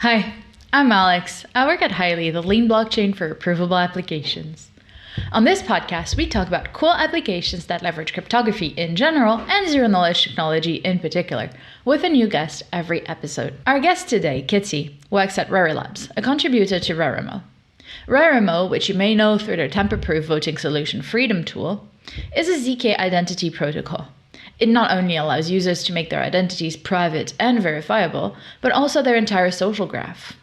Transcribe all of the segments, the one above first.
Hi, I'm Alex. I work at Hylé, the lean blockchain for approvable applications. On this podcast, we talk about cool applications that leverage cryptography in general and zero-knowledge technology in particular, with a new guest every episode. Our guest today, Kitty, works at RariLabs, a contributor to Rarimo. Rarimo, which you may know through their tamper-proof voting solution Freedom tool, is a ZK identity protocol. It not only allows users to make their identities private and verifiable, but also their entire social graph.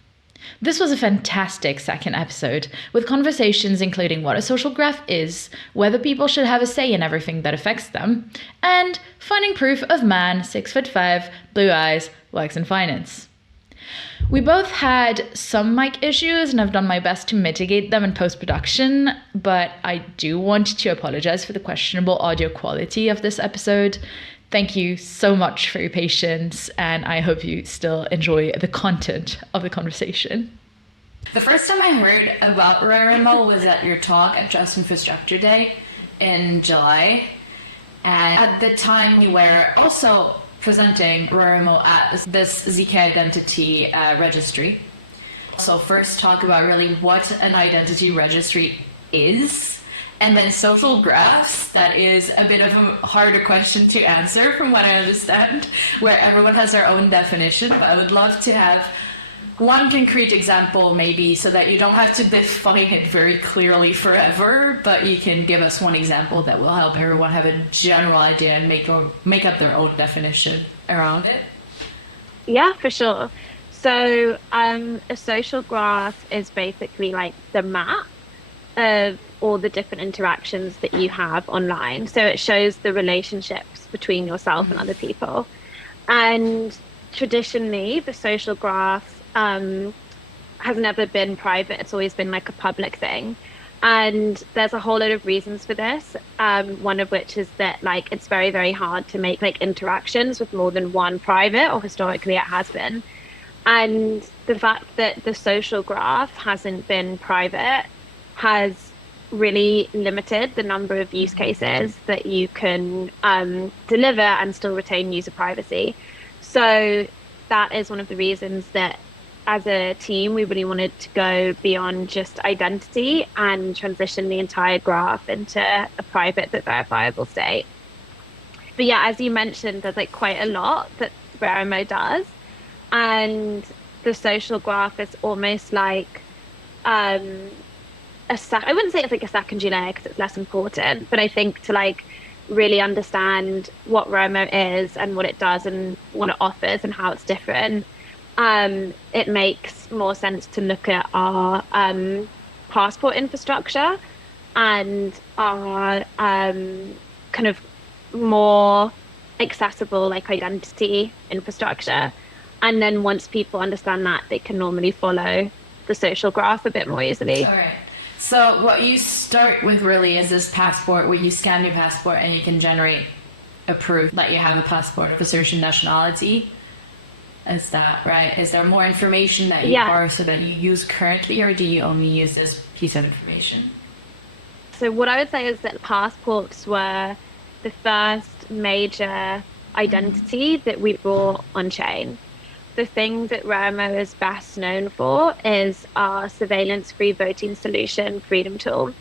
This was a fantastic second episode, with conversations including what a social graph is, whether people should have a say in everything that affects them, and finding proof of man, 6'5", blue eyes, works in finance. We both had some mic issues and I've done my best to mitigate them in post-production, but I do want to apologize for the questionable audio quality of this episode. Thank you so much for your patience, and I hope you still enjoy the content of the conversation. The first time I heard about Rarimo was at your talk at Just Infrastructure Day in July. And at the time we were also presenting Rarimo as this ZK identity registry. So first talk about really what an identity registry is, and then social graphs. That is a bit of a harder question to answer from what I understand, where everyone has their own definition. But I would love to have one concrete example maybe so that you don't have to define it very clearly forever, but you can give us one example that will help everyone have a general idea and make up their own definition around it. Yeah, for sure. So a social graph is basically like the map of all the different interactions that you have online. So it shows the relationships between yourself and other people. And traditionally, the social graph has never been private. It's always been like a public thing. And there's a whole lot of reasons for this. One of which is that like it's very, very hard to make like interactions with more than one private, or historically it has been. And the fact that the social graph hasn't been private has really limited the number of use cases that you can deliver and still retain user privacy. So that is one of the reasons that as a team, we really wanted to go beyond just identity and transition the entire graph into a private but verifiable state. But yeah, as you mentioned, there's like quite a lot that Rarimo does. And the social graph is almost like I wouldn't say it's like a secondary layer because it's less important, but I think to like really understand what Rarimo is and what it does and what it offers and how it's different, it makes more sense to look at our passport infrastructure and our kind of more accessible like identity infrastructure. And then once people understand that, they can normally follow the social graph a bit more easily. All right. So what you start with really is this passport where you scan your passport and you can generate a proof that you have a passport of a certain nationality. Is that right? Is there more information that you parse or that you use currently, or do you only use this piece of information? So what I would say is that passports were the first major identity that we brought on-chain. The thing that Rarimo is best known for is our surveillance-free voting solution, Freedom tool.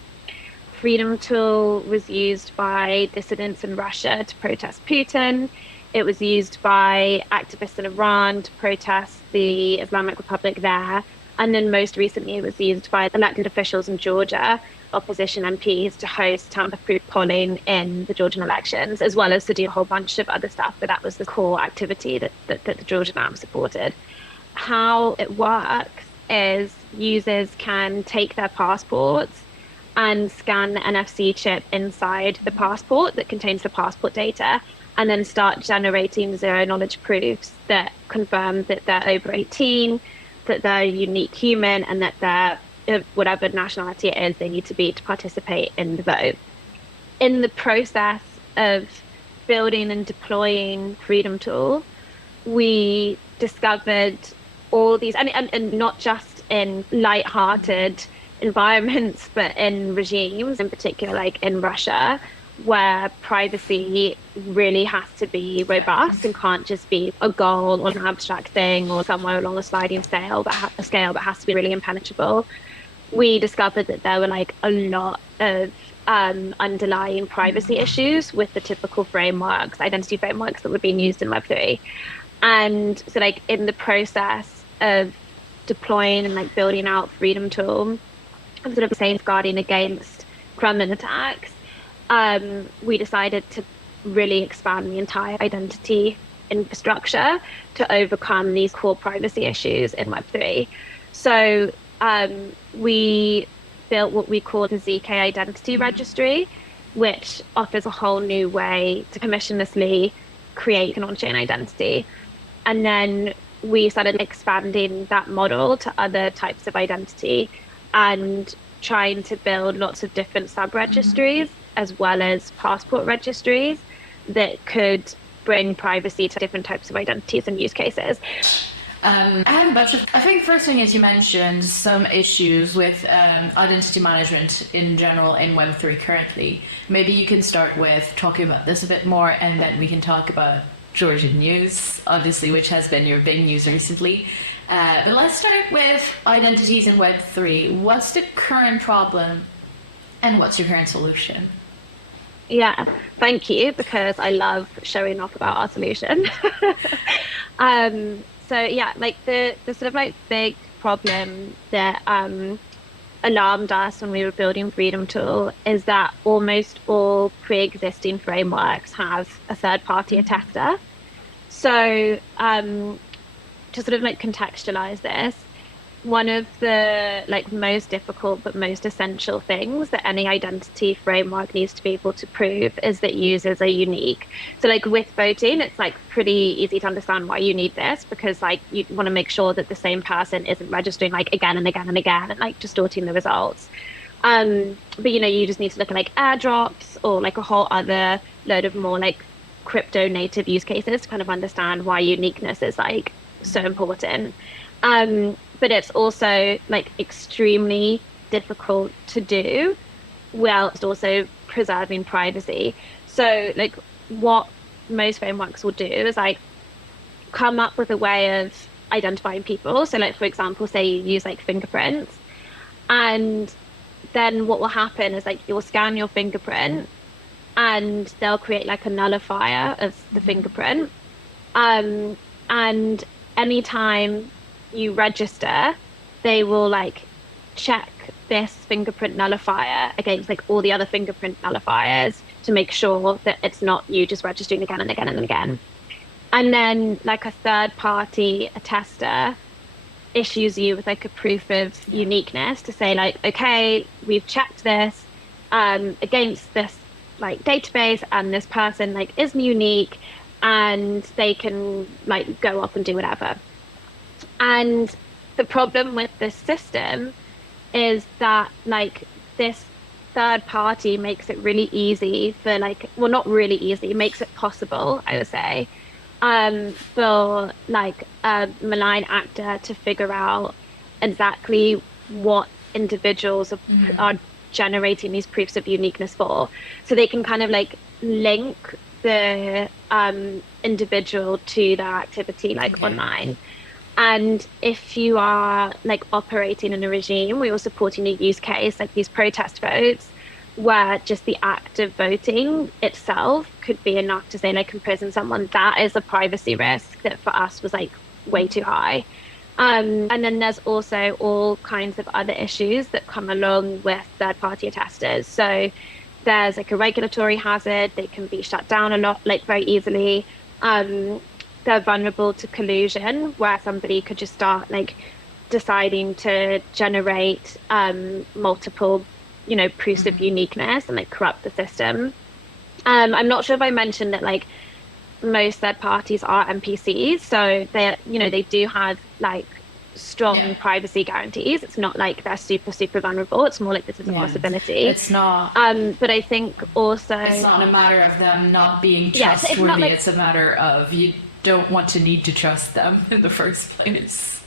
Freedom tool was used by dissidents in Russia to protest Putin. It was used by activists in Iran to protest the Islamic Republic there. And then most recently, it was used by elected officials in Georgia, opposition MPs, to host tamper-proof polling in the Georgian elections, as well as to do a whole bunch of other stuff. But that was the core activity that the Georgian arm supported. How it works is users can take their passports and scan the NFC chip inside the passport that contains the passport data, and then start generating zero-knowledge proofs that confirm that they're over 18, that they're a unique human, and that they're whatever nationality it is they need to be to participate in the vote. In the process of building and deploying Freedom Tool, we discovered all these, and not just in light-hearted environments, but in regimes, in particular, like in Russia, where privacy really has to be robust and can't just be a goal or an abstract thing or somewhere along a sliding scale, that has to be really impenetrable. We discovered that there were like a lot of underlying privacy issues with the typical frameworks, identity frameworks that were being used in Web3. And so like in the process of deploying and like building out Freedom Tool and sort of safeguarding against Kremlin attacks, we decided to really expand the entire identity infrastructure to overcome these core privacy issues in Web3. So we built what we call the ZK Identity Registry, which offers a whole new way to permissionlessly create an on-chain identity. And then we started expanding that model to other types of identity and trying to build lots of different sub-registries as well as passport registries that could bring privacy to different types of identities and use cases. I have a bunch of, I think first thing is you mentioned some issues with identity management in general in Web3 currently. Maybe you can start with talking about this a bit more, and then we can talk about Georgian news, obviously, which has been your big news recently. But let's start with identities in Web3. What's the current problem and what's your current solution? Yeah, thank you, because I love showing off about our solution. So yeah, like the sort of like big problem that alarmed us when we were building Freedom Tool is that almost all pre-existing frameworks have a third-party attester. So to sort of like contextualize this, one of the like most difficult but most essential things that any identity framework needs to be able to prove is that users are unique. So like with voting, it's like pretty easy to understand why you need this, because like you want to make sure that the same person isn't registering like again and again and again and like distorting the results. But you know, you just need to look at like airdrops or like a whole other load of more like crypto native use cases to kind of understand why uniqueness is like so important. But it's also like extremely difficult to do whilst also preserving privacy. So like what most frameworks will do is like come up with a way of identifying people. So like, for example, say you use like fingerprints, and then what will happen is like you'll scan your fingerprint and they'll create like a nullifier of the fingerprint. And anytime you register, they will like check this fingerprint nullifier against like all the other fingerprint nullifiers to make sure that it's not you just registering again and again and again. And then like a third party attester issues you with like a proof of uniqueness to say like, okay, we've checked this against this like database, and this person like is unique, and they can like go up and do whatever. And the problem with this system is that like this third party makes it really easy for like, well, not really easy, it makes it possible, I would say, for like a malign actor to figure out exactly what individuals are generating these proofs of uniqueness for. So they can kind of like link the individual to their activity like online. And if you are like operating in a regime where you're supporting a use case like these protest votes, where just the act of voting itself could be enough to say like imprison someone, that is a privacy risk that for us was like way too high. And then there's also all kinds of other issues that come along with third-party attesters. So there's like a regulatory hazard, they can be shut down a lot, like very easily. They're vulnerable to collusion, where somebody could just start like deciding to generate multiple, you know, proofs of uniqueness and like corrupt the system. I'm not sure if I mentioned that like most third parties are NPCs, so they, you know, they do have like strong privacy guarantees. It's not like they're super vulnerable. It's more like this is a possibility. It's not. But I think also it's not a matter of them not being trustworthy. It's a matter of you don't want to need to trust them in the first place.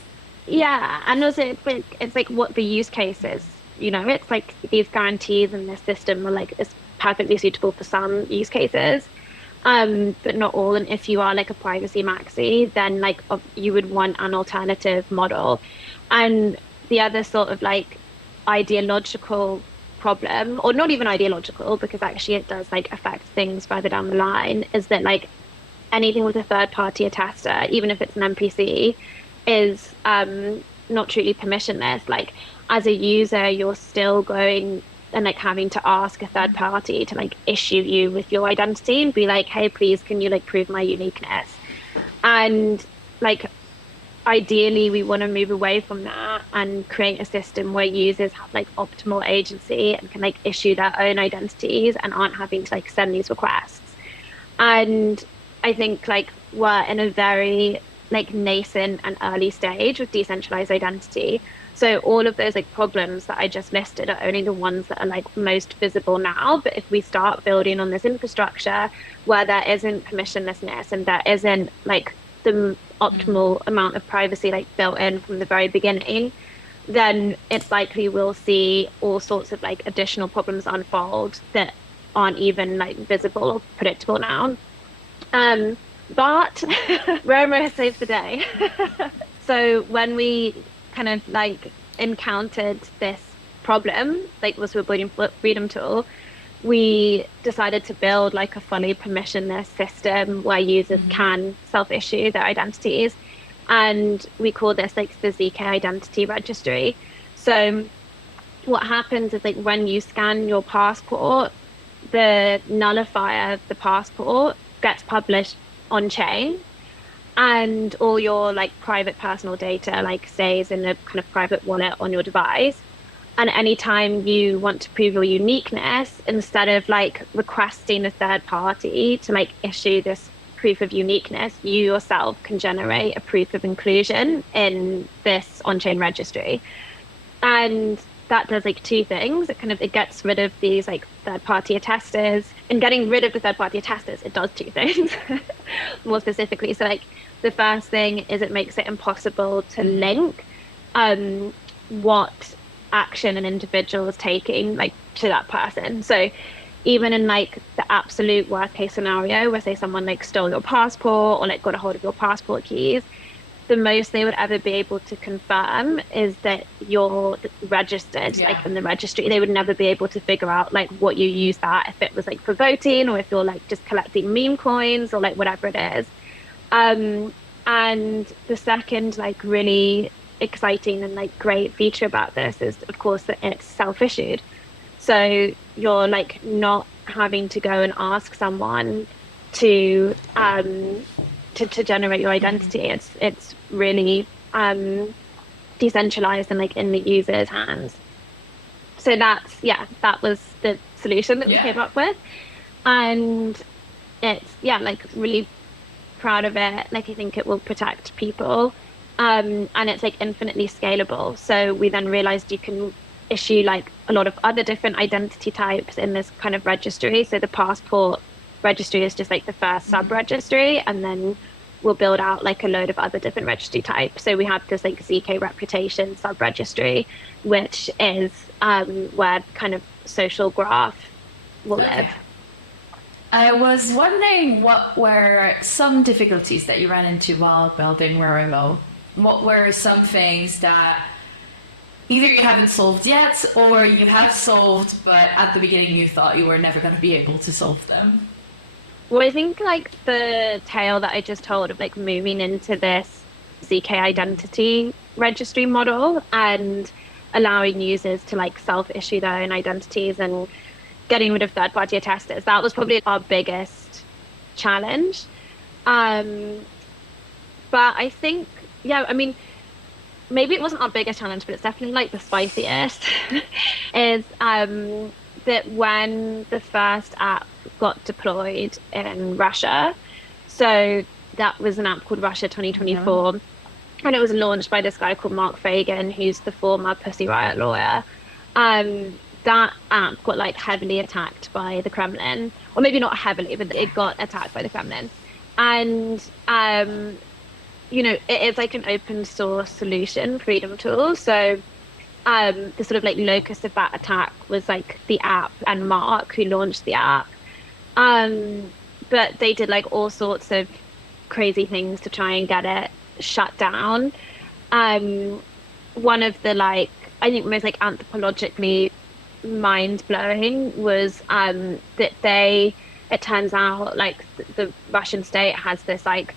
Yeah, and also it's like what the use case is. You know, it's like these guarantees in this system are like perfectly suitable for some use cases, but not all. And if you are like a privacy maxi, then like you would want an alternative model. And the other sort of like ideological problem, or not even ideological, because actually it does like affect things further down the line, is that like anything with a third party attester, even if it's an NPC, is not truly permissionless. Like as a user, you're still going and like having to ask a third party to like issue you with your identity and be like, hey, please, can you like prove my uniqueness? And like ideally we want to move away from that and create a system where users have like optimal agency and can like issue their own identities and aren't having to like send these requests. And I think like we're in a very like nascent and early stage with decentralized identity. So all of those like problems that I just listed are only the ones that are like most visible now. But if we start building on this infrastructure where there isn't permissionlessness and there isn't like the optimal amount of privacy like built in from the very beginning, then it's likely we'll see all sorts of like additional problems unfold that aren't even like visible or predictable now. But Rarimo has saved the day. So when we kind of like encountered this problem, like was we're building Freedom Tool, we decided to build like a fully permissionless system where users can self-issue their identities. And we call this like the ZK identity registry. So what happens is like when you scan your passport, the nullifier of the passport gets published on chain, and all your like private personal data like stays in a kind of private wallet on your device. And anytime you want to prove your uniqueness, instead of like requesting a third party to like issue this proof of uniqueness, you yourself can generate a proof of inclusion in this on-chain registry. And that does like two things. It gets rid of these like third-party attesters. And getting rid of the third-party attesters, it does two things more specifically. So like the first thing is it makes it impossible to link what action an individual is taking like to that person. So even in like the absolute worst case scenario where say someone like stole your passport or like got a hold of your passport keys, the most they would ever be able to confirm is that you're registered like in the registry. They would never be able to figure out like what you use that, if it was like for voting or if you're like just collecting meme coins or like whatever it is. And the second like really exciting and like great feature about this is of course that it's self-issued. So you're like not having to go and ask someone to generate your identity. It's really decentralized and like in the user's hands. So that was the solution that we came up with, and it's like really proud of it. Like I think it will protect people, and it's like infinitely scalable. So we then realized you can issue like a lot of other different identity types in this kind of registry. So the passport registry is just like the first sub-registry, and then we'll build out like a load of other different registry types. So we have this like ZK reputation sub-registry, which is where kind of social graph will live. I was wondering what were some difficulties that you ran into while building Rarimo? What were some things that either you haven't solved yet or you have solved, but at the beginning you thought you were never going to be able to solve them? Well, I think like the tale that I just told of like moving into this ZK identity registry model and allowing users to like self-issue their own identities and getting rid of third-party attesters, that was probably our biggest challenge. But I think, I mean, maybe it wasn't our biggest challenge, but it's definitely like the spiciest, is that when the first app got deployed in Russia, so that was an app called Russia 2024, and it was launched by this guy called Mark Fagan, who's the former Pussy Riot lawyer. That app got like heavily attacked by the Kremlin, or maybe not heavily, but it got attacked by the Kremlin. And it is like an open source solution, Freedom Tool. So the sort of like locus of that attack was like the app and Mark, who launched the app. But they did like all sorts of crazy things to try and get it shut down. One of the like, I think most like anthropologically mind blowing was that it turns out like the Russian state has this like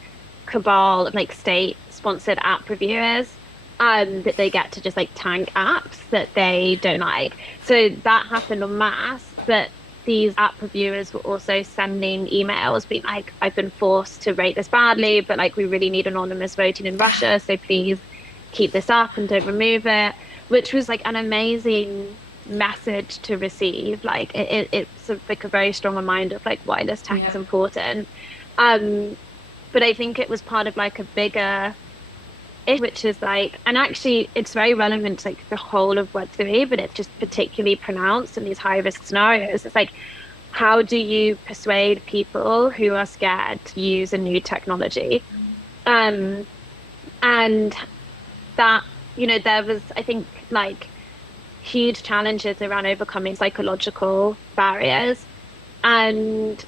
cabal of like state sponsored app reviewers that they get to just like tank apps that they don't like. So that happened en masse, but these app reviewers were also sending emails being like, I've been forced to rate this badly, but like we really need anonymous voting in Russia, so please keep this up and don't remove it, which was like an amazing message to receive. Like it's like a very strong reminder of like why this tech is important. But I think it was part of like a bigger issue, which is like, and actually it's very relevant to like the whole of Web3, but it's just particularly pronounced in these high risk scenarios. It's like, how do you persuade people who are scared to use a new technology? And that, you know, there was, I think, like huge challenges around overcoming psychological barriers, and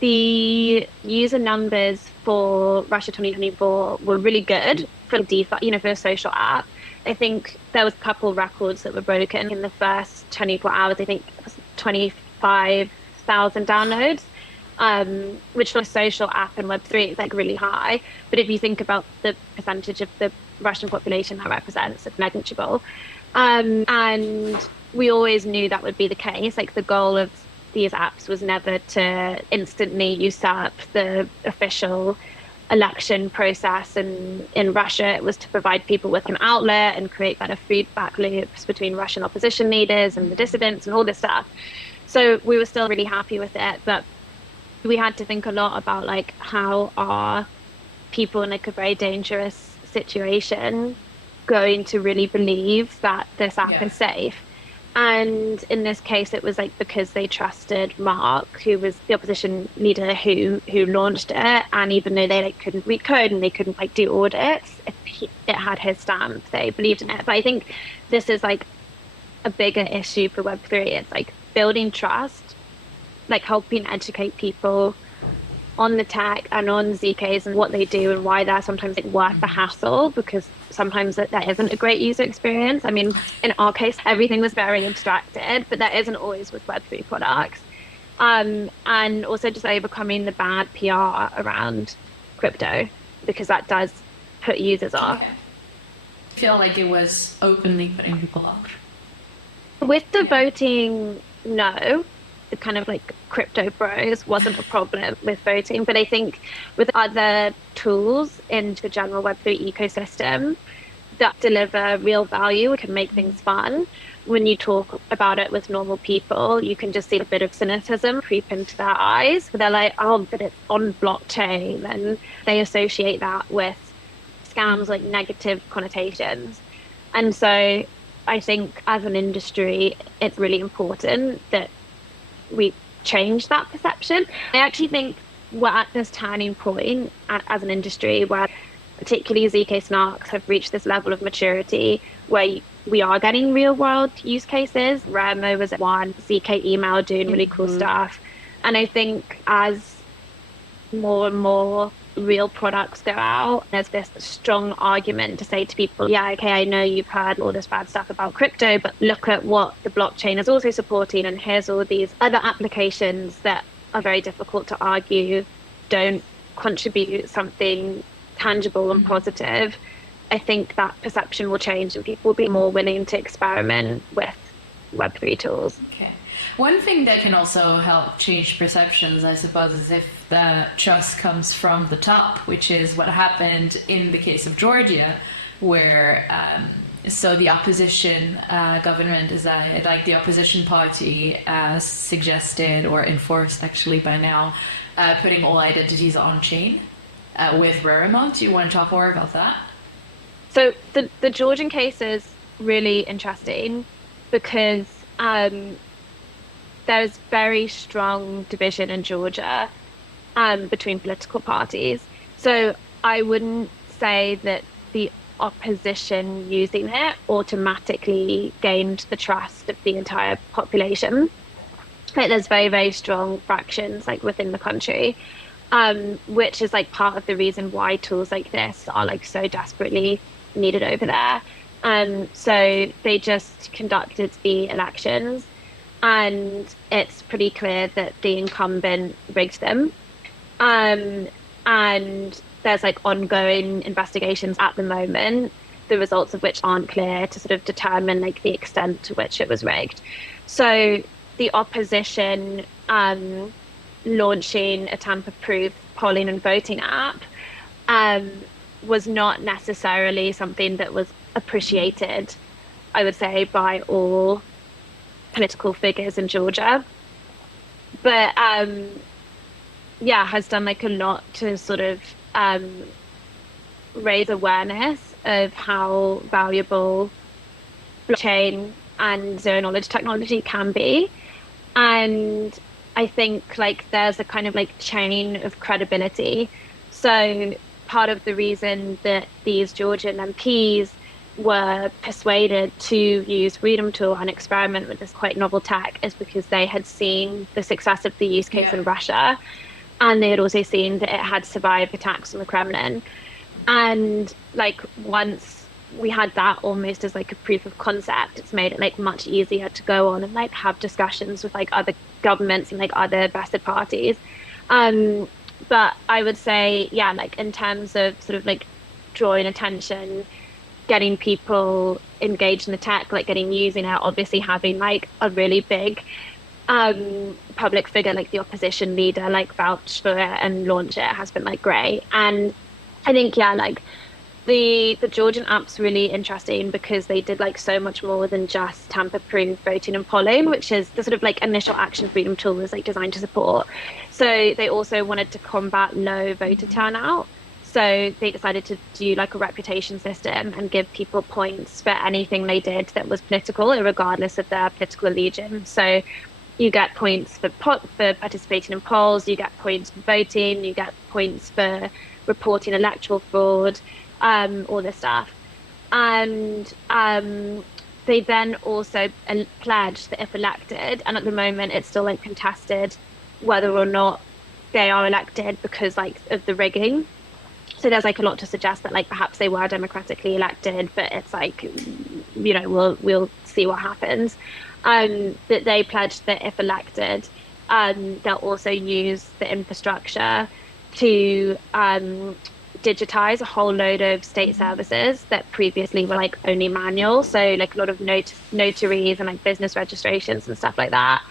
the user numbers for Russia 2024 were really good for DeFi, you know, for a social app. I think there was a couple records that were broken in the first 24 hours. I think it was 25,000 downloads, which for a social app in Web3 is like really high. But if you think about the percentage of the Russian population that represents, it's negligible. And we always knew that would be the case. Like the goal of these apps was never to instantly usurp the official election process in Russia. It was to provide people with an outlet and create better feedback loops between Russian opposition leaders and the dissidents and all this stuff. So we were still really happy with it, but we had to think a lot about like how are people in like a very dangerous situation going to really believe that this app is safe. And in this case, it was like because they trusted Mark, who was the opposition leader who launched it, and even though they like couldn't read code and they couldn't like do audits, it had his stamp, they believed in it. But I think this is like a bigger issue for Web3. It's like building trust, like helping educate people on the tech and on ZKs and what they do and why they're sometimes like worth the hassle, because sometimes that isn't a great user experience. I mean, in our case, everything was very abstracted, but that isn't always with Web3 products. And also just overcoming the bad PR around crypto, because that does put users off. Okay. I feel like it was openly putting people off. With the voting, no. The kind of like crypto bros wasn't a problem with voting, but I think with other tools in the general Web3 ecosystem that deliver real value, it can make things fun. When you talk about it with normal people, you can just see a bit of cynicism creep into their eyes. They're like, oh, but it's on blockchain, and they associate that with scams, like negative connotations. And so I think as an industry, it's really important that we change that perception. I actually think we're at this turning point as an industry where particularly ZK snarks have reached this level of maturity where we are getting real world use cases. Rarimo was one, ZK email doing really cool stuff. And I think as more and more real products go out, there's this strong argument to say to people, yeah, okay, I know you've heard all this bad stuff about crypto, but look at what the blockchain is also supporting, and here's all these other applications that are very difficult to argue don't contribute something tangible and positive. I think that perception will change and people will be more willing to experiment with Web3 tools. Okay. One thing that can also help change perceptions, I suppose, is if the trust comes from the top, which is what happened in the case of Georgia, where so the opposition government is like the opposition party suggested or enforced actually by now putting all identities on chain with Rarimo. Do you want to talk more about that? So the Georgian case is really interesting because there's very strong division in Georgia between political parties. So I wouldn't say that the opposition using it automatically gained the trust of the entire population. Like there's very, very strong fractions like within the country, which is like part of the reason why tools like this are like so desperately needed over there. So they just conducted the elections, and it's pretty clear that the incumbent rigged them. And there's like ongoing investigations at the moment, the results of which aren't clear to sort of determine like the extent to which it was rigged. So the opposition launching a tamper-proof polling and voting app was not necessarily something that was appreciated, I would say, by all political figures in Georgia. But yeah, has done like a lot to sort of raise awareness of how valuable blockchain and zero knowledge technology can be. And I think like there's a kind of like chain of credibility. So part of the reason that these Georgian MPs were persuaded to use Freedom Tool and experiment with this quite novel tech is because they had seen the success of the use case in Russia, and they had also seen that it had survived attacks on the Kremlin. And like once we had that almost as like a proof of concept, it's made it like much easier to go on and like have discussions with like other governments and like other vested parties. But I would say, yeah, like in terms of sort of like drawing attention, getting people engaged in the tech, like getting using it, obviously having like a really big public figure like the opposition leader like vouch for it and launch it has been like great. And I think, yeah, like the Georgian app's really interesting because they did like so much more than just tamper-proof voting and polling, which is the sort of like initial action Freedom Tool was like designed to support. So they also wanted to combat low voter turnout. So they decided to do like a reputation system and give people points for anything they did that was political, regardless of their political allegiance. So you get points for participating in polls, you get points for voting, you get points for reporting electoral fraud, all this stuff. And they then also pledged that if elected, and at the moment it's still like contested whether or not they are elected because like of the rigging. So there's like a lot to suggest that like perhaps they were democratically elected, but it's like, you know, we'll see what happens. That they pledged that if elected, they'll also use the infrastructure to digitize a whole load of state services that previously were like only manual. So like a lot of notaries and like business registrations and stuff like that.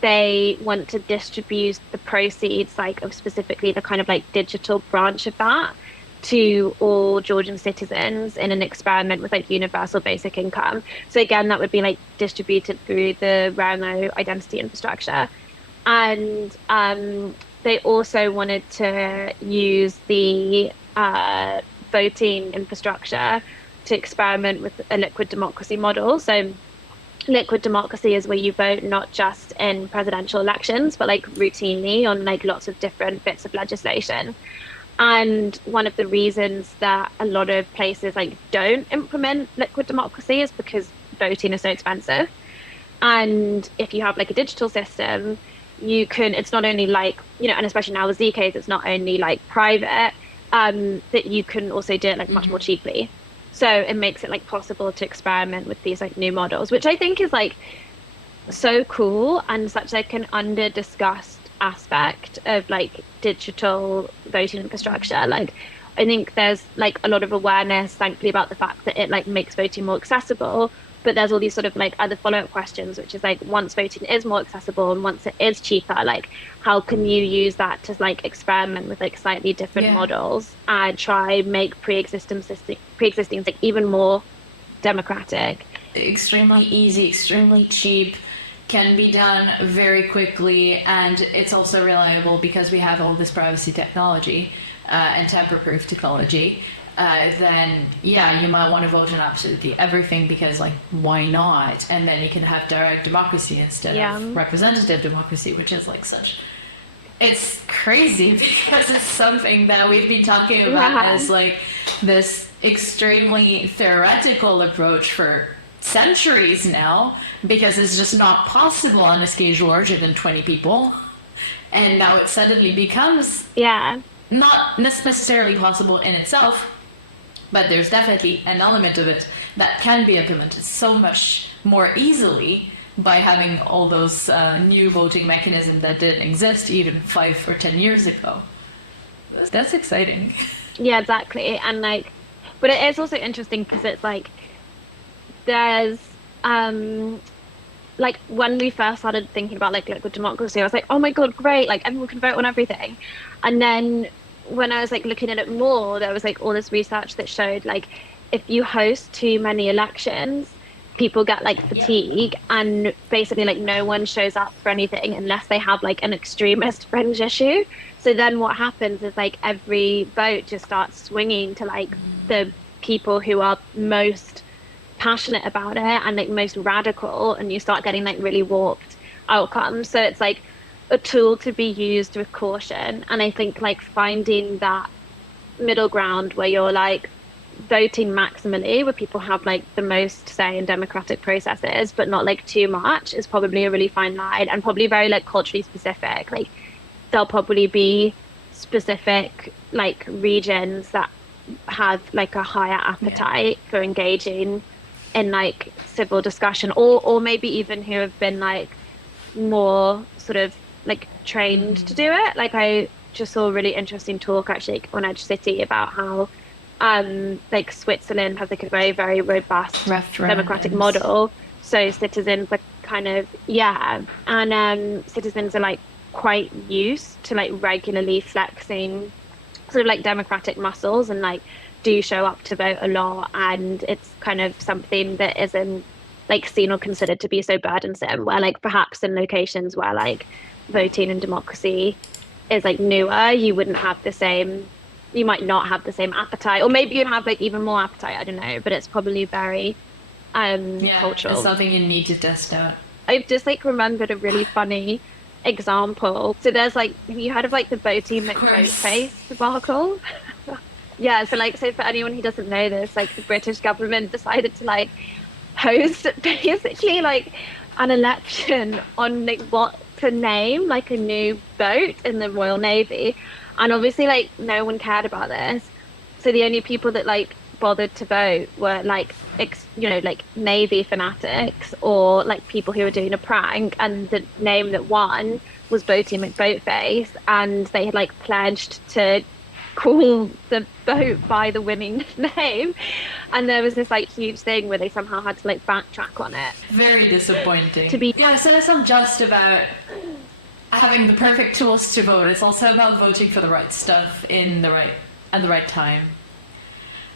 They want to distribute the proceeds like of specifically the kind of like digital branch of that to all Georgian citizens in an experiment with like universal basic income. So again, that would be like distributed through the Rarimo identity infrastructure. And they also wanted to use the voting infrastructure to experiment with a liquid democracy model. So liquid democracy is where you vote not just in presidential elections, but like routinely on like lots of different bits of legislation. And one of the reasons that a lot of places like don't implement liquid democracy is because voting is so expensive. And if you have like a digital system, you can, it's not only like, you know, and especially now with ZKs, it's not only like private, that you can also do it like much more cheaply. So it makes it like possible to experiment with these like new models, which I think is like so cool and such like an under discussed aspect of like digital voting infrastructure. Like I think there's like a lot of awareness, thankfully, about the fact that it like makes voting more accessible. But there's all these sort of like other follow-up questions, which is like once voting is more accessible and once it is cheaper, like how can you use that to like experiment with like slightly different models and try make pre-existing like even more democratic. Extremely easy, extremely cheap, can be done very quickly, and it's also reliable because we have all this privacy technology and tamper-proof technology. Then yeah, you might want to vote on absolutely everything because like why not? And then you can have direct democracy instead of representative democracy, which is like such, it's crazy because it's something that we've been talking about as like this extremely theoretical approach for centuries now, because it's just not possible on a scale larger than 20 people. And now it suddenly becomes not necessarily possible in itself, but there's definitely an element of it that can be implemented so much more easily by having all those new voting mechanisms that didn't exist even 5 or 10 years ago. That's exciting. Yeah, exactly. And like, but it is also interesting because it's like there's like when we first started thinking about like liquid democracy, I was like, oh my God, great, like everyone can vote on everything. And then when I was like looking at it more, there was like all this research that showed like if you host too many elections, people get like fatigue, and basically like no one shows up for anything unless they have like an extremist fringe issue. So then what happens is like every vote just starts swinging to like the people who are most passionate about it and like most radical, and you start getting like really warped outcomes. So it's like a tool to be used with caution. And I think like finding that middle ground where you're like voting maximally, where people have like the most say in democratic processes, but not like too much, is probably a really fine line, and probably very like culturally specific. Like there'll probably be specific like regions that have like a higher appetite for engaging in like civil discussion, or maybe even who have been like more sort of like trained to do it. Like I just saw a really interesting talk actually on Edge City about how like Switzerland has like a very, very robust democratic model. So citizens are kind of, and citizens are like quite used to like regularly flexing sort of like democratic muscles, and like do show up to vote a lot. And it's kind of something that isn't like seen or considered to be so burdensome, where like perhaps in locations where like voting and democracy is like newer, you wouldn't have the same, you might not have the same appetite, or maybe you'd have like even more appetite, I don't know, but it's probably very cultural. It's something you need to test out. I've just like remembered a really funny example. So there's like, have you heard of like the voting McVote face debacle? Yeah, so like, so for anyone who doesn't know this, like the British government decided to like host basically like an election on like what to name like a new boat in the Royal Navy. And obviously like no one cared about this. So the only people that like bothered to vote were like, like Navy fanatics, or like people who were doing a prank. And the name that won was Boaty McBoatface. And they had like pledged to call the boat by the winning name, and there was this like huge thing where they somehow had to like backtrack on it. Very disappointing. So it's not just about having the perfect tools to vote, it's also about voting for the right stuff at the right time.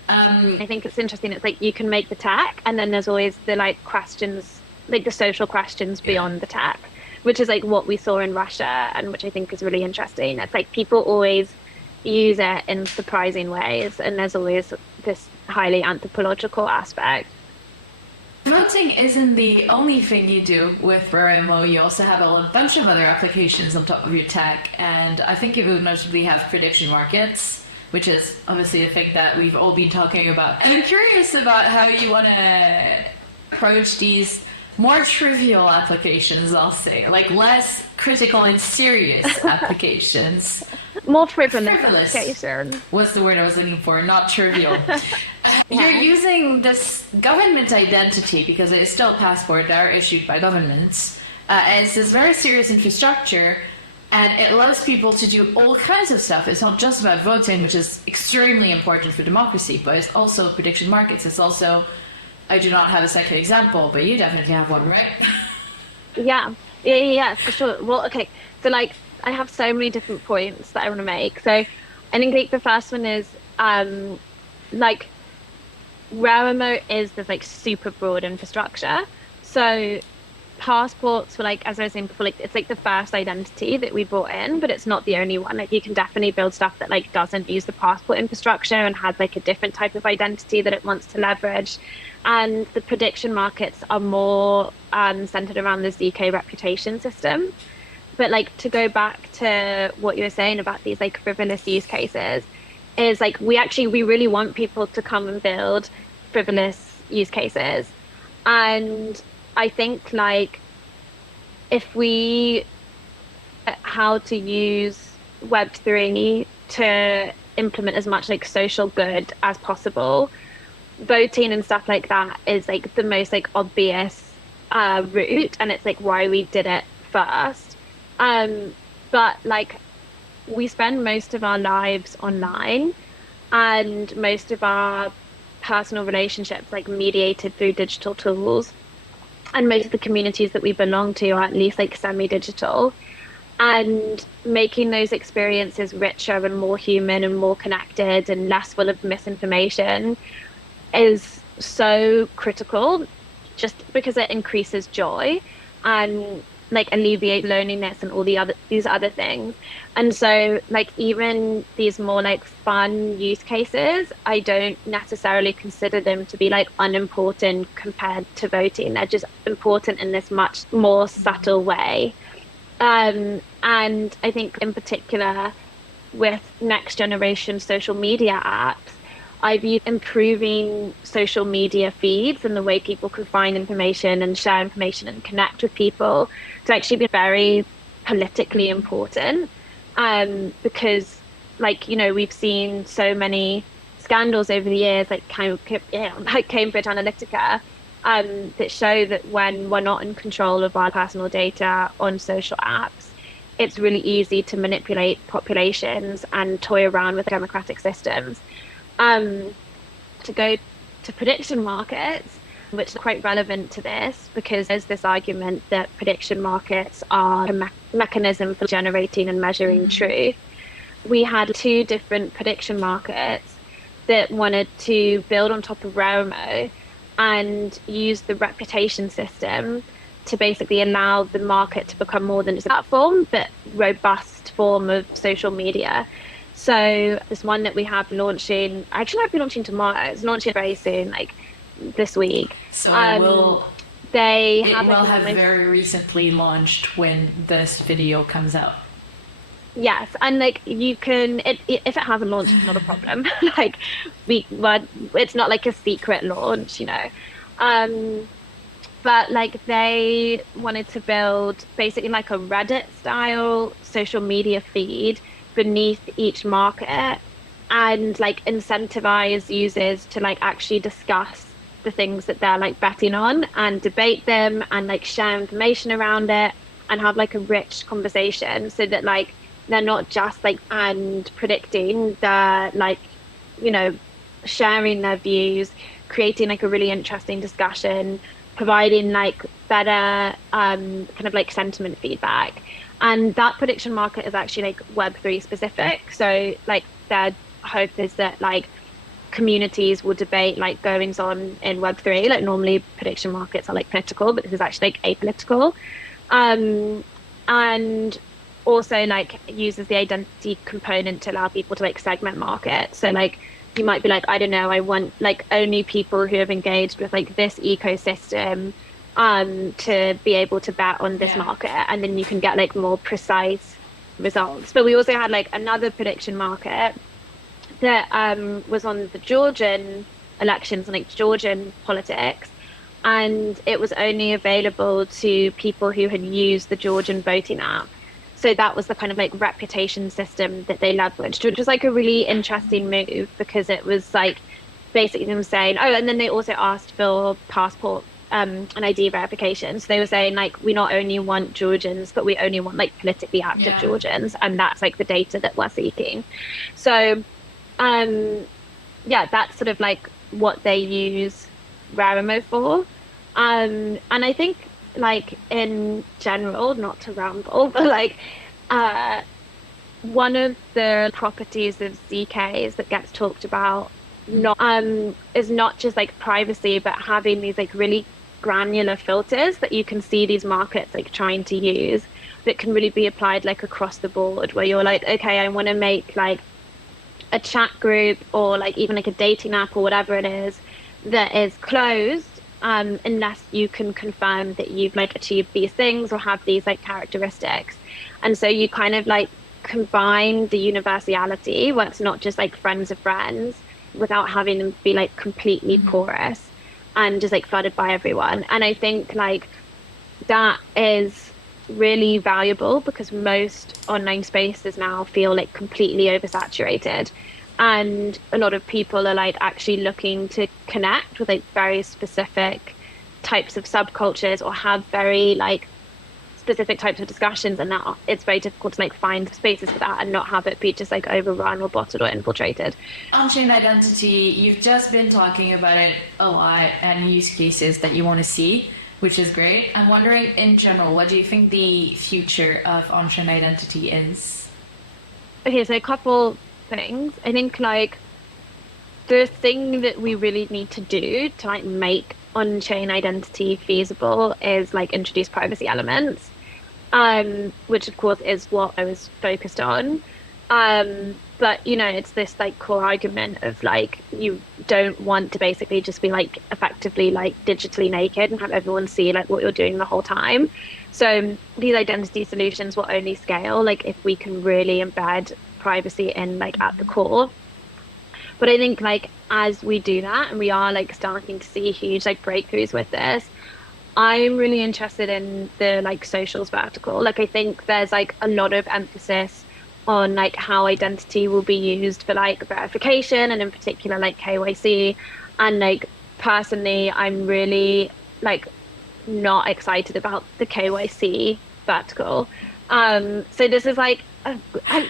I think it's interesting, it's like you can make the tech, and then there's always the like questions, like the social questions beyond the tech, which is like what we saw in Russia, and which I think is really interesting. It's like people always use it in surprising ways, and there's always this highly anthropological aspect. Voting isn't the only thing you do with Rarimo. You also have a bunch of other applications on top of your tech, and I think you would mostly have prediction markets, which is obviously a thing that we've all been talking about. And I'm curious about how you want to approach these more trivial applications, I'll say, like less critical and serious applications. More frivolous application was the word I was looking for, not trivial. You're using this government identity, because it is still a passport that are issued by governments, and it's this very serious infrastructure, and it allows people to do all kinds of stuff. It's not just about voting, which is extremely important for democracy, but it's also prediction markets. It's also, I do not have a second example, but you definitely have one, right? Yeah, for sure. Well, okay, so like I have so many different points that I want to make. So I think like the first one is like Rarimo is this like super broad infrastructure. So passports were like, as I was saying before, like it's like the first identity that we brought in, but it's not the only one. Like you can definitely build stuff that like doesn't use the passport infrastructure and has like a different type of identity that it wants to leverage. And the prediction markets are more centered around the ZK reputation system. But like to go back to what you were saying about these like frivolous use cases, is like we really want people to come and build frivolous use cases. And I think like if we how to use Web3 to implement as much like social good as possible, voting and stuff like that is like the most like obvious route, and it's like why we did it first. But like we spend most of our lives online, and most of our personal relationships like mediated through digital tools, and most of the communities that we belong to are at least like semi-digital, and making those experiences richer and more human and more connected and less full of misinformation is so critical, just because it increases joy and like alleviate loneliness and all these other things. And so like even these more like fun use cases, I don't necessarily consider them to be like unimportant compared to voting. They're just important in this much more subtle way. And I think in particular with next generation social media apps, I view improving social media feeds and the way people can find information and share information and connect with people to actually be very politically important. Because like, you know, we've seen so many scandals over the years, like like Cambridge Analytica, that show that when we're not in control of our personal data on social apps, it's really easy to manipulate populations and toy around with democratic systems. To go to prediction markets, which is quite relevant to this, because there's this argument that prediction markets are a mechanism for generating and measuring truth. We had two different prediction markets that wanted to build on top of Rarimo and use the reputation system to basically allow the market to become more than just a platform, but robust form of social media. So this one that we have launching, actually might be launching tomorrow. It's launching very soon, like this week. So it will have very recently launched when this video comes out. Yes, and like you can, if it hasn't launched, it's not a problem. Like it's not like a secret launch, you know. But like they wanted to build basically like a Reddit style social media feed beneath each market, and like incentivize users to like actually discuss the things that they're like betting on and debate them and like share information around it and have like a rich conversation, so that like they're not just like and predicting, they're like, you know, sharing their views, creating like a really interesting discussion, providing like better kind of like sentiment feedback. And that prediction market is actually like Web3 specific. So like their hope is that like communities will debate like goings on in Web3. Like normally prediction markets are like political, but this is actually like apolitical. And also like uses the identity component to allow people to like segment market. So like you might be like, I don't know, I want like only people who have engaged with like this ecosystem to be able to bet on this market, and then you can get like more precise results. But we also had like another prediction market that was on the Georgian elections and like Georgian politics, and it was only available to people who had used the Georgian voting app. So that was the kind of like reputation system that they leveraged, which was like a really interesting move, because it was like basically them saying, oh, and then they also asked for passport and ID verification. So they were saying like, we not only want Georgians, but we only want like politically active Georgians, and that's like the data that we're seeking. So that's sort of like what they use Rarimo for. And I think like in general, not to ramble, but like one of the properties of ZKs that gets talked about is not just like privacy, but having these like really granular filters that you can see these markets like trying to use, that can really be applied like across the board, where you're like, okay, I want to make like a chat group or like even like a dating app or whatever it is that is closed, unless you can confirm that you've like achieved these things or have these like characteristics. And so you kind of like combine the universality where it's not just like friends of friends without having them be like completely porous and just like flooded by everyone. And I think like that is really valuable because most online spaces now feel like completely oversaturated. And a lot of people are like actually looking to connect with like very specific types of subcultures or have very like specific types of discussions, and now it's very difficult to like find spaces for that and not have it be just like overrun or bottled or infiltrated. On-chain identity, you've just been talking about it a lot and use cases that you want to see, which is great. I'm wondering in general, what do you think the future of on-chain identity is? Okay, so a couple things. I think like the thing that we really need to do to like make on-chain identity feasible is like introduce privacy elements, which of course is what I was focused on. But you know, it's this like core argument of like you don't want to basically just be like effectively like digitally naked and have everyone see like what you're doing the whole time. So these identity solutions will only scale like if we can really embed privacy in like at the core. But I think like as we do that, and we are like starting to see huge like breakthroughs with this, I'm really interested in the like socials vertical. Like I think there's like a lot of emphasis on like how identity will be used for like verification and in particular like KYC. And like personally, I'm really like not excited about the KYC vertical. So this is like a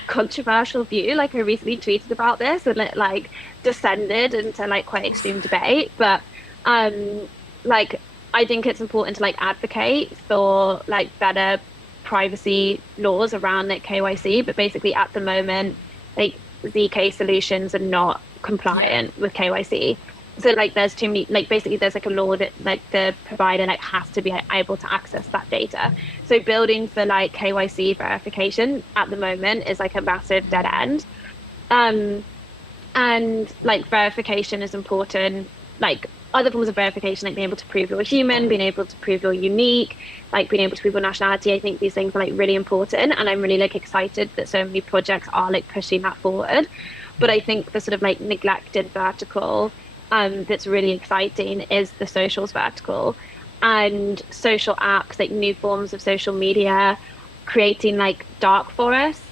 controversial view. Like I recently tweeted about this and it like descended into like quite extreme debate. But like I think it's important to like advocate for like better privacy laws around like KYC. But basically at the moment, like ZK solutions are not compliant with KYC. So like there's too many, like basically there's like a law that like the provider like has to be able to access that data. So building for like KYC verification at the moment is like a massive dead end. And like verification is important, like other forms of verification, like being able to prove you're human, being able to prove you're unique, like being able to prove your nationality. I think these things are like really important, and I'm really like excited that so many projects are like pushing that forward. But I think the sort of like neglected vertical that's really exciting is the socials vertical and social apps, like new forms of social media, creating like dark forests.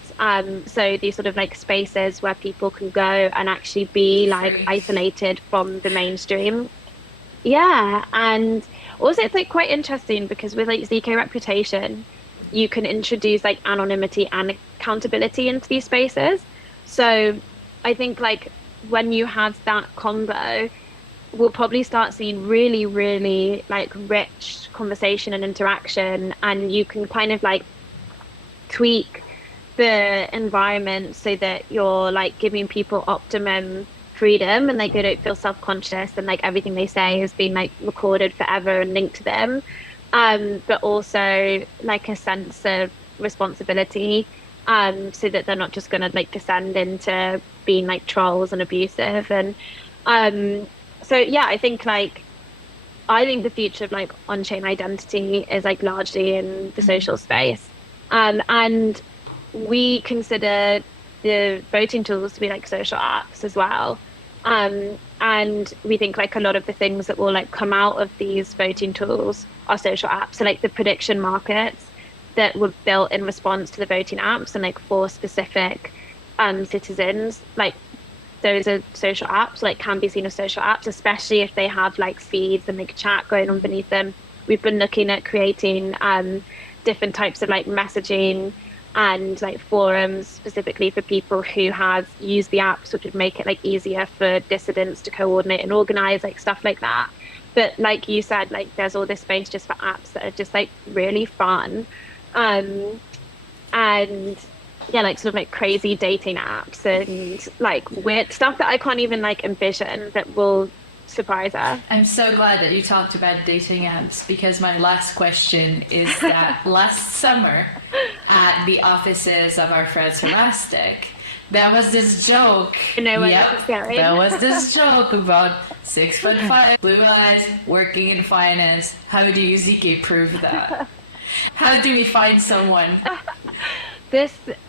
So these sort of like spaces where people can go and actually be like isolated from the mainstream. Yeah, and also it's like quite interesting because with like ZK reputation, you can introduce like anonymity and accountability into these spaces. So I think like when you have that combo, we'll probably start seeing really, really like rich conversation and interaction, and you can kind of like tweak the environment so that you're like giving people optimum freedom and like they don't feel self-conscious and like everything they say has been like recorded forever and linked to them, but also like a sense of responsibility, so that they're not just going to like descend into being like trolls and abusive. And so yeah, I think the future of like on-chain identity is like largely in the social space, and we consider the voting tools to be like social apps as well, and we think like a lot of the things that will like come out of these voting tools are social apps. So like the prediction markets that were built in response to the voting apps and like for specific citizens, like those are social apps, like can be seen as social apps, especially if they have like feeds and like chat going on beneath them. We've been looking at creating different types of like messaging and like forums specifically for people who have used the apps, which would make it like easier for dissidents to coordinate and organize, like stuff like that. But like you said, like there's all this space just for apps that are just like really fun, and yeah, like sort of like crazy dating apps and like weird stuff that I can't even like envision that will surprise us. I'm so glad that you talked about dating apps, because my last question is that last summer at the offices of our friends from Astic, there was this joke. There was this joke about 6'5", blue eyes, working in finance. How do you ZK prove that? How do we find someone?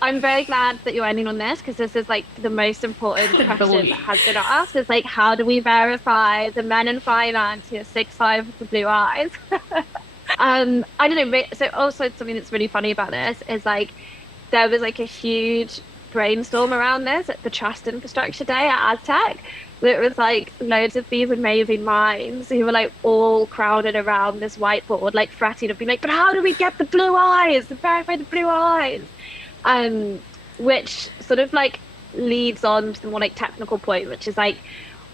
I'm very glad that you're ending on this, because this is like the most important question that has been asked, is like, how do we verify the men in finance who are 6'5" with the blue eyes? I don't know. So also something that's really funny about this is like there was like a huge brainstorm around this at the Trust Infrastructure Day at Aztec. It was like loads of these amazing minds who were like all crowded around this whiteboard, like fretting and being like, but how do we get the blue eyes, to verify the blue eyes? Which sort of like leads on to the more like technical point, which is like,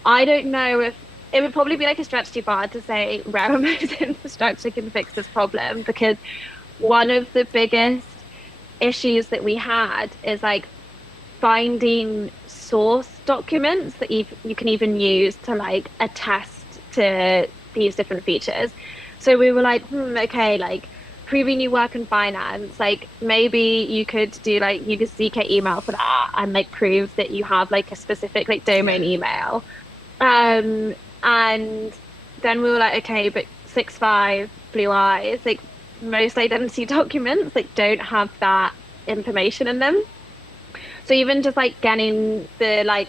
I don't know if it would probably be like a stretch too far to say Rarimo's infrastructure can fix this problem, because one of the biggest issues that we had is like finding source documents that you can even use to like attest to these different features. So we were like, okay, like proving you work in finance, like maybe you could do like use ZK email for that and like prove that you have like a specific like domain email. And then we were like, okay, but 6'5", blue eyes, like most identity documents like don't have that information in them. So even just like getting the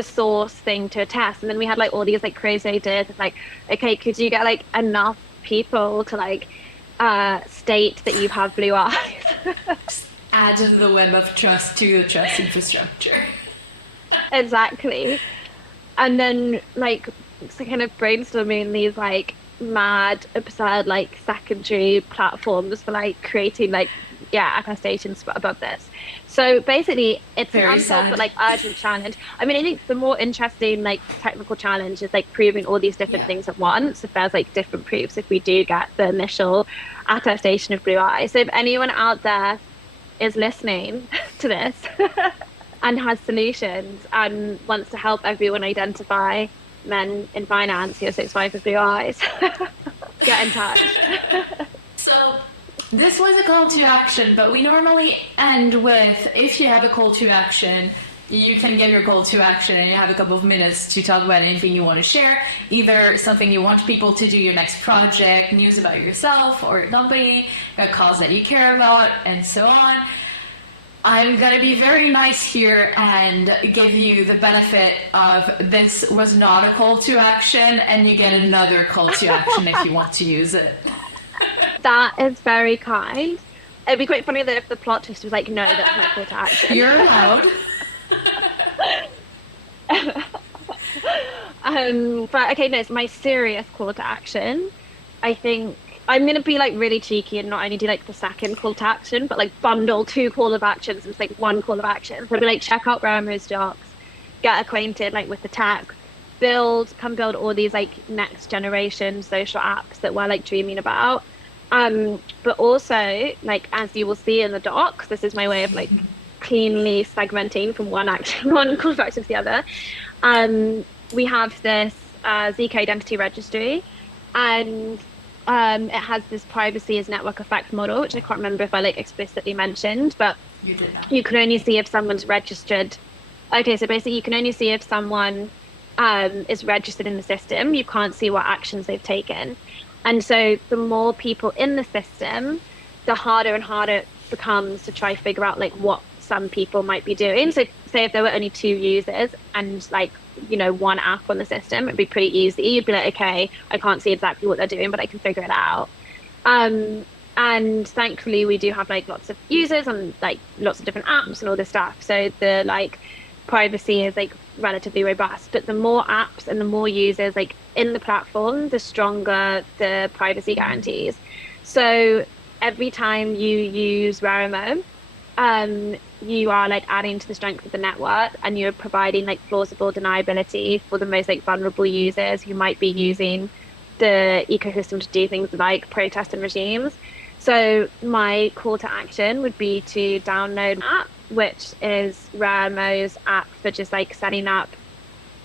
source thing to attest, and then we had like all these like crazy ideas of like, okay, could you get like enough people to like state that you have blue eyes? Add the web of trust to the trust infrastructure. Exactly. And then like so kind of brainstorming these like mad, absurd like secondary platforms for like creating like attestations above this. So basically it's very an unsolved but like urgent challenge. I mean, I think the more interesting like technical challenge is like proving all these different things at once. If there's like different proofs, if we do get the initial attestation of blue eyes. So if anyone out there is listening to this and has solutions and wants to help everyone identify men in finance who are 6'5" with blue eyes, get in touch. So this was a call to action, but we normally end with, if you have a call to action, you can get your call to action and you have a couple of minutes to talk about anything you want to share, either something you want people to do, your next project, news about yourself or your company, a cause that you care about, and so on. I'm going to be very nice here and give you the benefit of this was not a call to action, and you get another call to action if you want to use it. That is very kind. It'd be quite funny that if the plot twist was like, no, that's not call to action. You're allowed. But okay, no, it's my serious call to action. I think I'm going to be like really cheeky and not only do like the second call to action, but like bundle 2 call of actions into like 1 call of action. So I'll be like, check out Rarimo's docs, get acquainted like with the tech, come build all these like next generation social apps that we're like dreaming about. But also, like, as you will see in the docs, this is my way of like cleanly segmenting from one call of action to the other. We have this ZK identity registry, and it has this privacy as network effect model, which I can't remember if I like explicitly mentioned, but you can only see if someone's registered. Okay, so basically you can only see if someone is registered in the system. You can't see what actions they've taken. And so the more people in the system, the harder and harder it becomes to try figure out like what some people might be doing. So say if there were only 2 users and like, you know, 1 app on the system, it'd be pretty easy. You'd be like, okay, I can't see exactly what they're doing, but I can figure it out. And thankfully we do have like lots of users and like lots of different apps and all this stuff. So the like privacy is like relatively robust, but the more apps and the more users like in the platform, the stronger the privacy guarantees. So every time you use Rarimo, you are like adding to the strength of the network, and you're providing like plausible deniability for the most like vulnerable users who might be using the ecosystem to do things like protest and regimes. So my call to action would be to download an app, which is Rarimo's app for just like setting up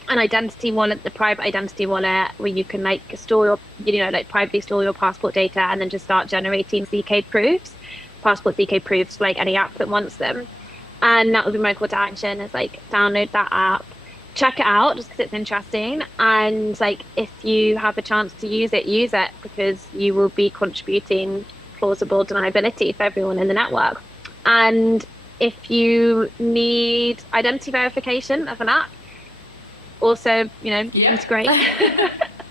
an identity wallet, the private identity wallet, where you can like store your, you know, like privately store your passport data and then just start generating ZK proofs, passport ZK proofs for like any app that wants them. And that would be my call to action, is like download that app, check it out just because it's interesting, and like if you have a chance to use it, because you will be contributing plausible deniability for everyone in the network. And if you need identity verification of an app, also, integrate.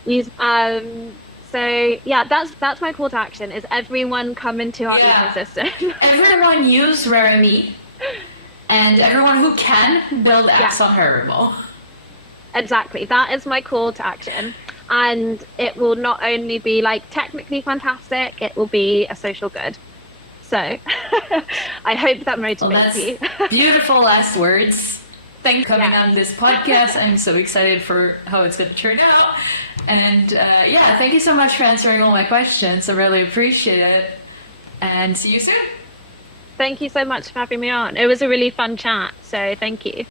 Use So yeah, that's my call to action: is everyone come into our ecosystem. Everyone use Rarimo, and everyone who can build apps on Rarimo. Exactly, that is my call to action, and it will not only be like technically fantastic; it will be a social good. So I hope that motivates you. Beautiful last words. Thanks for coming on this podcast. I'm so excited for how it's going to turn out. And thank you so much for answering all my questions. I really appreciate it. And see you soon. Thank you so much for having me on. It was a really fun chat. So thank you.